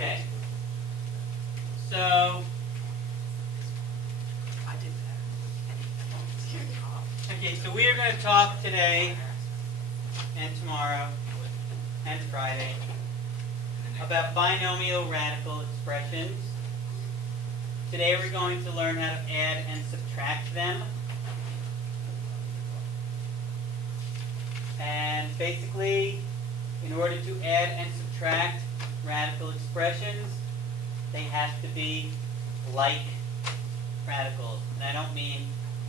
Okay. So I did that. okay, so we are going to talk today and tomorrow and Friday about binomial radical expressions. Today we're going to learn how to add and subtract them. And basically, in order to add and subtract radical expressions, they have to be like radicals. And I don't mean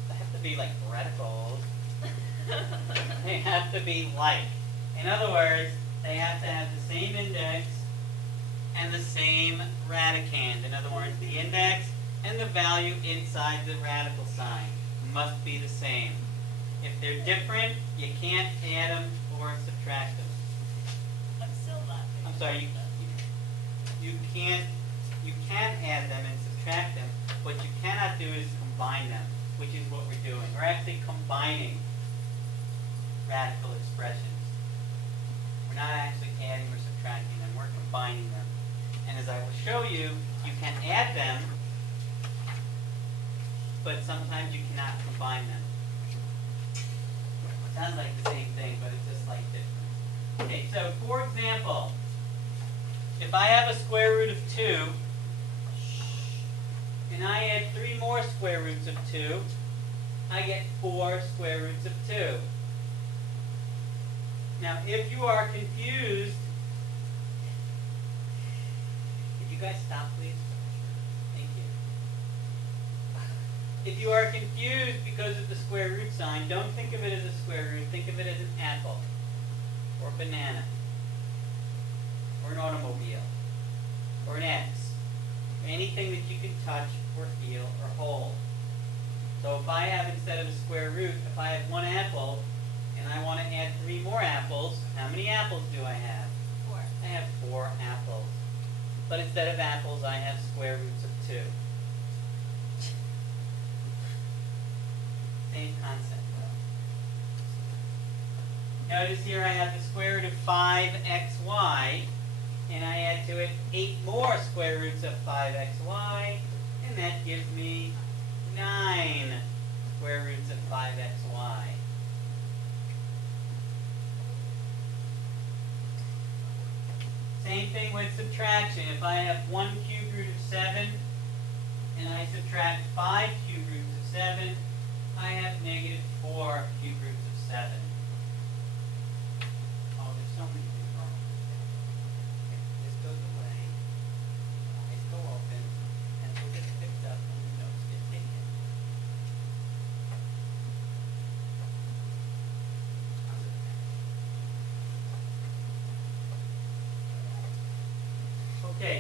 they have to be like radicals. They have to be like. In other words, they have to have the same index and the same radicand. In other words, the index and the value inside the radical sign must be the same. If they're different, you can't add them or subtract them. I'm still not. I'm sorry, you can add them and subtract them. What you cannot do is combine them, which is what we're doing. We're actually combining radical expressions. We're not actually adding or subtracting them, we're combining them. And as I will show you, you can add them, but sometimes you cannot combine them. Sounds like the same thing, but it's just like different. Okay, so for example, if I have a square root of 2, and I add 3 more square roots of 2, I get 4 square roots of 2. Now, if you are confused, could you guys stop, please? Thank you. If you are confused because of the square root sign, don't think of it as a square root. Think of it as an apple, or a banana, or an automobile, or an X, or anything that you can touch, or feel, or hold. So if I have, instead of a square root, if I have 1 apple, and I want to add 3 more apples, how many apples do I have? 4. I have 4 apples. But instead of apples, I have square roots of 2. Same concept, though. Notice here I have the square root of 5xy, and I add to it 8 more square roots of 5xy, and that gives me 9 square roots of 5xy. Same thing with subtraction. If I have 1 cubed root of 7, and I subtract 5 cubed roots of 7, I have negative 4 cubed roots of 7. Oh, there's so many things wrong with this. Okay, this goes away, eyes go open, pencil gets picked up, and the notes get taken. Okay,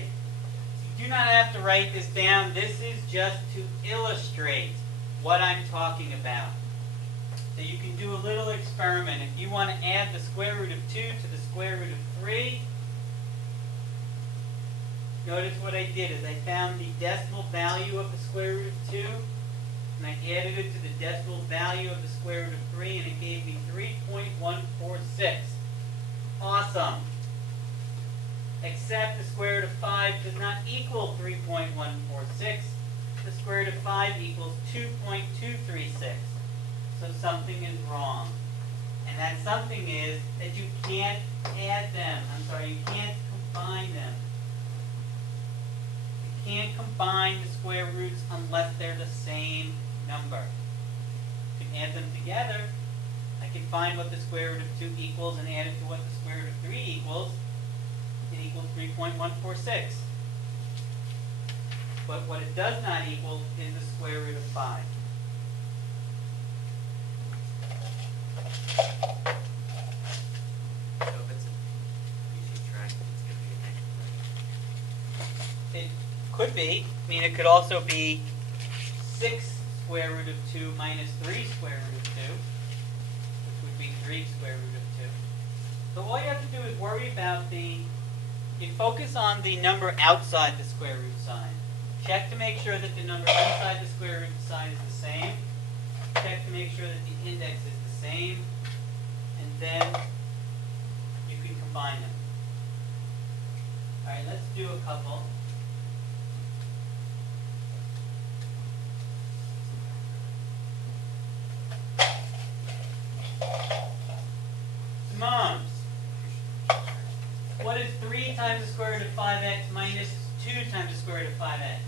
so you do not have to write this down. This is just to illustrate what I'm talking about. So you can do a little experiment. If you want to add the square root of 2 to the square root of 3, notice what I did is I found the decimal value of the square root of 2, and I added it to the decimal value of the square root of 3, and it gave me 3.146. Awesome. Except the square root of 5 does not equal 3.146. The square root of 5 equals 2.236. So something is wrong. And that something is that you can't add them. You can't combine them. You can't combine the square roots unless they're the same number. You can add them together. I can find what the square root of 2 equals and add it to what the square root of 3 equals. It equals 3.146. But what it does not equal is the square root of 5. So if it's you subtract, it's going to be a negative. It could be. I mean, it could also be 6 square root of 2 minus 3 square root of 2, which would be 3 square root of 2. So all you have to do is worry about you focus on the number outside the square root sign. Check to make sure that the number inside the square root sign is the same. Check to make sure that the index is the same. And then you can combine them. All right, let's do a couple. Simone, what is 3 times the square root of 5x minus 2 times the square root of 5x?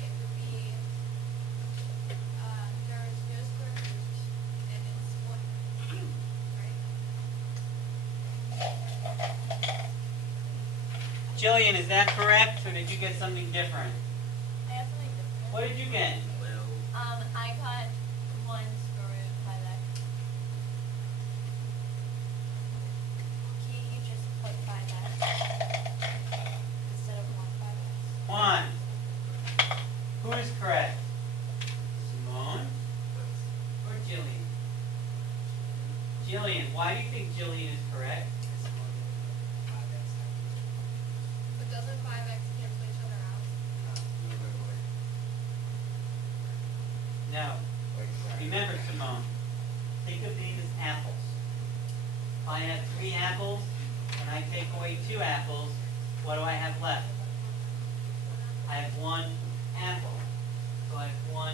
It would be, there is no square root, and it's 1, right? Jillian, is that correct, or did you get something different? I have something different. What did you get? I got 1 square root of 5x. Can you just put 5x instead of 1 5x? 1. Who is correct? Simone or Jillian? Jillian, why do you think Jillian is correct? But doesn't 5x cancel each other out? No. Remember, Simone, think of these as apples. If I have 3 apples and I take away 2 apples, what do I have left? I have 1 apple. So I have 1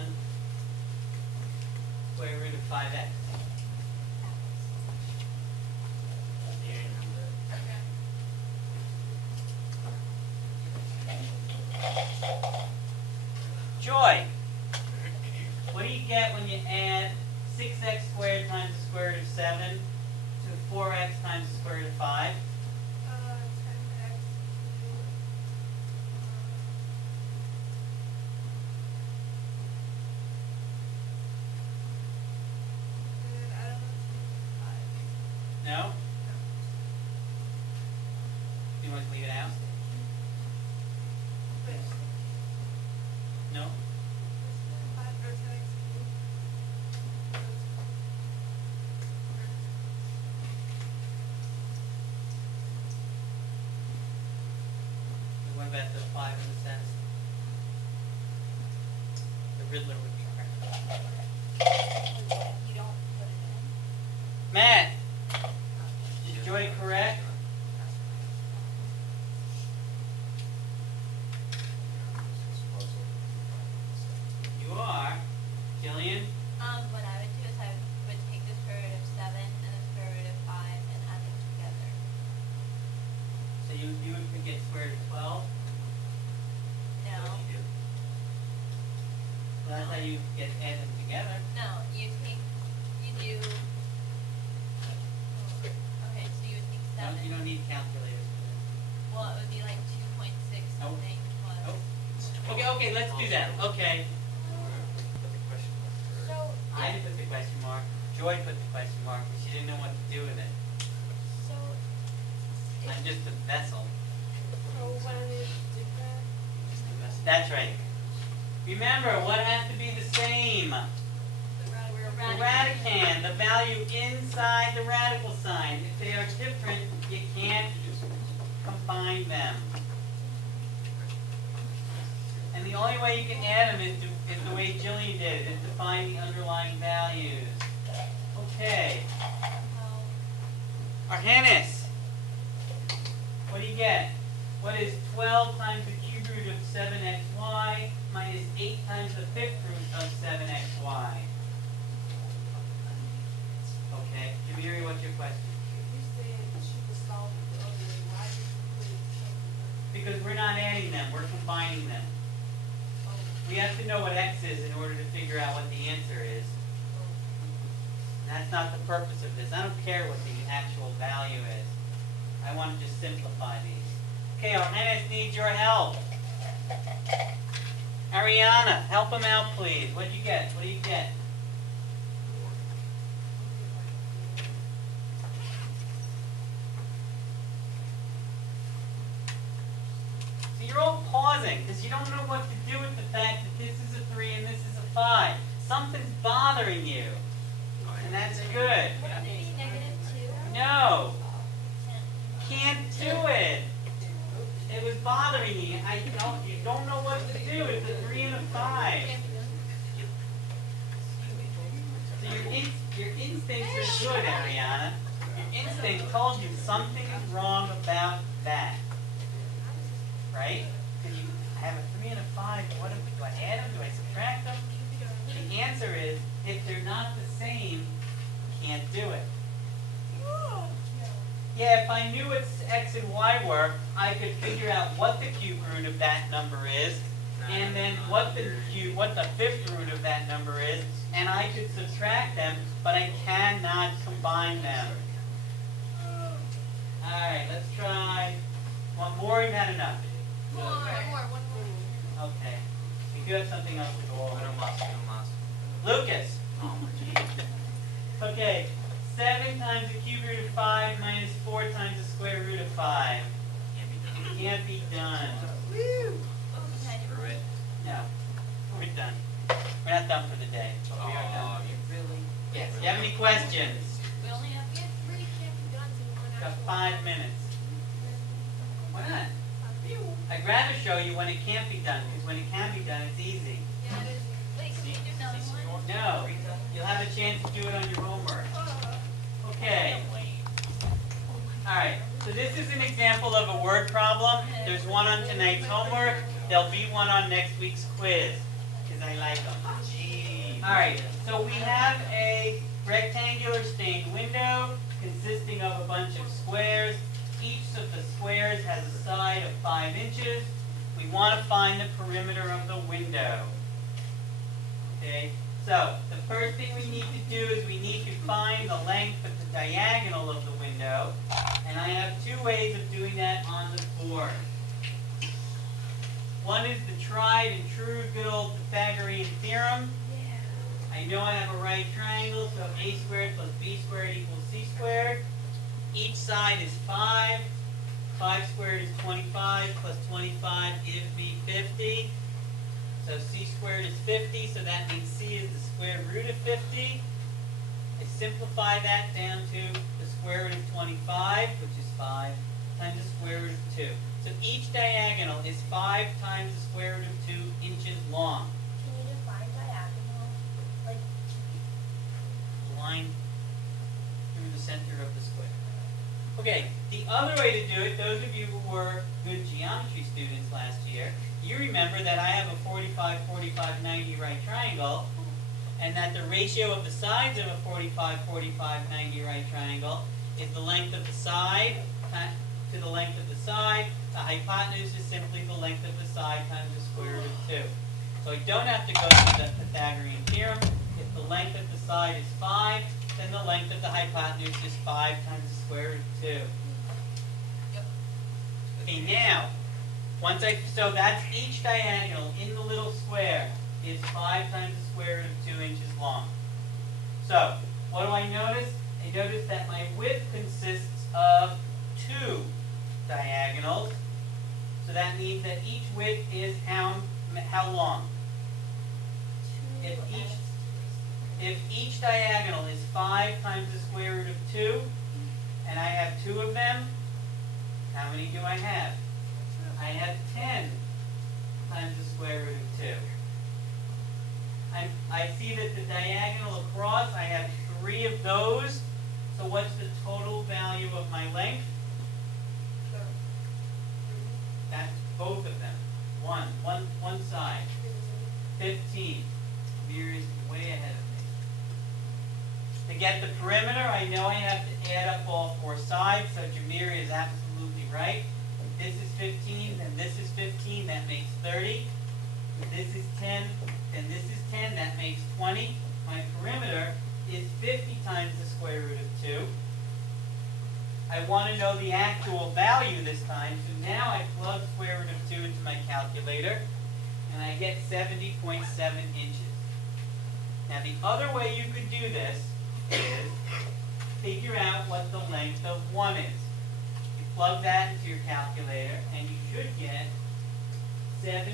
square root of 5x. Joy, what do you get when you add 6x squared times the square root of 7 to 4x times the square root of 5? 10x. I don't know. No? Do you want to leave it out? But No? 5 or 10x. What about the 5 and the 7? The Riddler would be correct. You don't put it in. Matt, is Joy correct? You are. Jillian? What I would do is I would take the square root of 7 and the square root of 5 and add them together. So you would get square root of 12? No. Well, that's how you add them together. No, you do. Okay, so you would take 7. You don't need calculators for this. Well, it would be like 2.6 Nope. something plus. Nope. Okay, let's do that. Okay. So, I didn't put the question mark. Joy put the question mark, but she didn't know what to do with it. so, I'm just a vessel. when it's different, That's right. Remember, what has to be the same? The radicand, the value inside the radical sign. If they are different, you can't combine them. And the only way you can add them is the way Jillian did it, is to find the underlying values. Okay. Arhanis, what do you get? What is 12 times the cube root of 7xy minus 8 times the fifth root of 7xy? Okay. Jamiri, what's your question? you said she was solving the other way. Why did you put it something? Because we're not adding them, we're combining them. We have to know what x is in order to figure out what the answer is. That's not the purpose of this. I don't care what the actual value is. I want to just simplify these. Okay, Arhanis needs your help. Ariana, help him out, please. What did you get? What do you get? So you're all pausing because you don't know what to do with the fact that this is a 3 and this is a 5. Something's bothering you. And that's good. Wouldn't it be -2? No. Can't do it. It was bothering you. You don't know what to do. It's a 3 and a 5. So your instincts are good, Ariana. Your instinct told you something is wrong about that. Right? Because you have a 3 and a 5. Do I add them? Do I subtract them? The answer is, if they're not the same, you can't do it. Yeah, if I knew what x and y were, I could figure out what the cube root of that number is, and then what the fifth root of that number is, and I could subtract them, but I cannot combine them. Alright, let's try one more. You've had enough. One more. Okay. We do have something else to go over. No más, no más. Lucas. Oh, my God. Okay. 7 times the cube root of 5 minus 4 times the square root of 5. Can't be done. Can't be done. Woo! Screw it. No. We're done. We're not done for the day, but we are done. You really? Yes. Do you have any questions? We only have 3 can't be done in one Got hour. 5 minutes. Why not? I'd rather show you when it can't be done, because when it can be done, it's easy. Yeah, it is. Wait, can we do another one? No. You'll have a chance to do it on your homework. Okay. Alright, so this is an example of a word problem. There's one on tonight's homework. There'll be one on next week's quiz, because I like them. Alright, so we have a rectangular stained window consisting of a bunch of squares. Each of the squares has a side of 5 inches. We want to find the perimeter of the window. Okay, so the first thing we need to do is we need to find the length of the diagonal of the window. And I have 2 ways of doing that on the board. One is the tried and true good old Pythagorean theorem. I know I have a right triangle, so a squared plus b squared equals c squared. Each side is 5. 5 squared is 25, plus 25 gives me 50. So c squared is 50, so that means c is the square root of 50. I simplify that down to the square root of 25, which is 5, times the square root of 2. So each diagonal is 5 times the square root of 2 inches long. Can you define diagonal? Like, Line through the center of the square. Okay, the other way to do it, those of you who were good geometry students last year, you remember that I have a 45, 45, 90 right triangle, and that the ratio of the sides of a 45, 45, 90 right triangle is the length of the side to the length of the side. The hypotenuse is simply the length of the side times the square root of 2. So I don't have to go through the Pythagorean theorem. If the length of the side is 5, then the length of the hypotenuse is 5 times the square root of 2. Yep. Okay, now, so that's each diagonal in the little square is 5 times the square root of 2 inches long. So, what do I notice? I notice that my width consists of 2 diagonals. So that means that each width is how long? If each diagonal is 5 times the square root of 2, and I have 2 of them, how many do I have? I have 10 times the square root of 2. I see that the diagonal across, I have 3 of those. So what's the total value of my length? That's both of them. One side. 15. Mir is way ahead of me. To get the perimeter, I know I have to add up all 4 sides, so Jameer is absolutely right. If this is 15, then this is 15, that makes 30. If this is 10, then this is 10, that makes 20. My perimeter is 50 times the square root of 2. I want to know the actual value this time, so now I plug square root of 2 into my calculator, and I get 70.7 inches. Now the other way you could do this is figure out what the length of 1 is. You plug that into your calculator, and you should get 7.07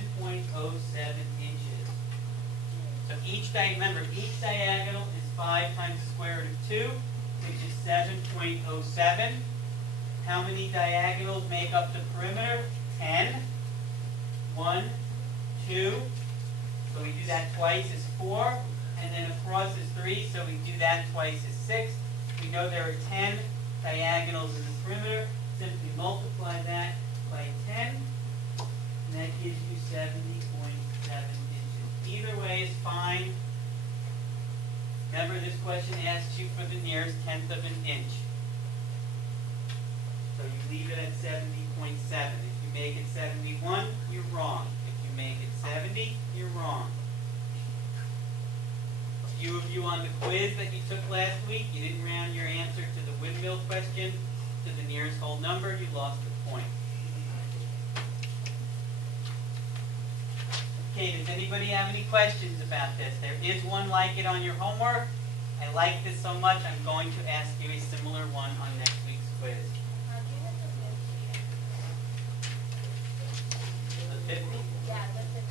inches. So remember, each diagonal is 5 times the square root of 2, which is 7.07. How many diagonals make up the perimeter? 10. 1, 2. So we do that twice is 4. and then across is 3, so we do that twice is 6. We know there are 10 diagonals in the perimeter. Simply multiply that by 10, and that gives you 70.7 inches. Either way is fine. Remember, this question asks you for the nearest tenth of an inch. So you leave it at 70.7. If you make it 71, you're wrong. If you make it 70, you're wrong. A few of you on the quiz that you took last week, you didn't round your answer to the windmill question to the nearest whole number, you lost a point. Okay, does anybody have any questions about this? There is one like it on your homework. I like this so much, I'm going to ask you a similar one on next week's quiz. Do you have the 50? The 50? Yeah, the 50.